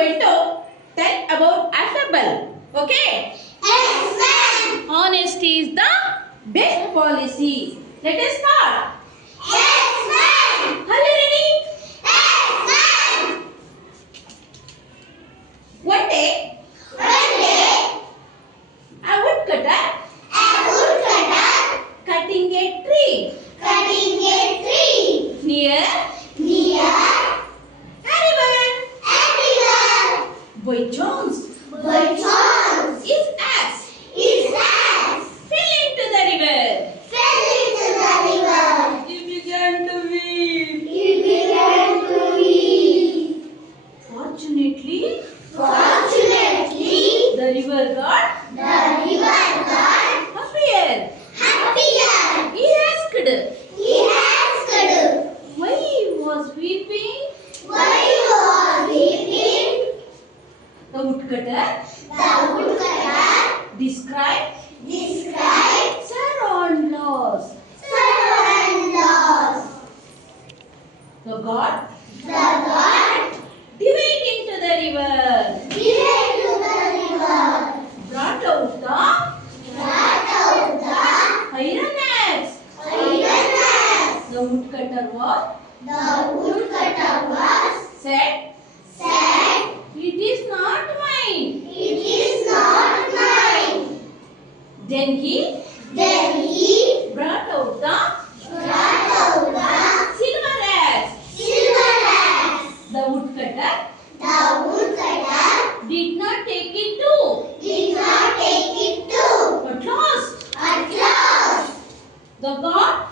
going to tell about affable. Okay? Yes, ma'am. Honesty is the best policy. Let us start. Yes, ma'am. Are you ready? Yes, ma'am. One day, a woodcutter A woodcutter cutting a tree cutting a tree near near a river. a river. By chance, By chance, his axe his axe fell into the river. fell into the river. He began to weep. He began to weep. Fortunately, Fortunately, the river got the river got happier. happier. He asked He asked, why he was weeping. why was weeping? The woodcutter The woodcutter described described sorrow and loss. sorrow and loss. The god The god dived into the river, dived to the river, brought out brought out the iron axe. the iron axe. The woodcutter was The woodcutter was said, said, "It is not mine." it is not mine. Then he Then he brought out the brought out the silver axe. silver axe. The woodcutter The woodcutter did not take it too. did not take it too. At last, At last, the god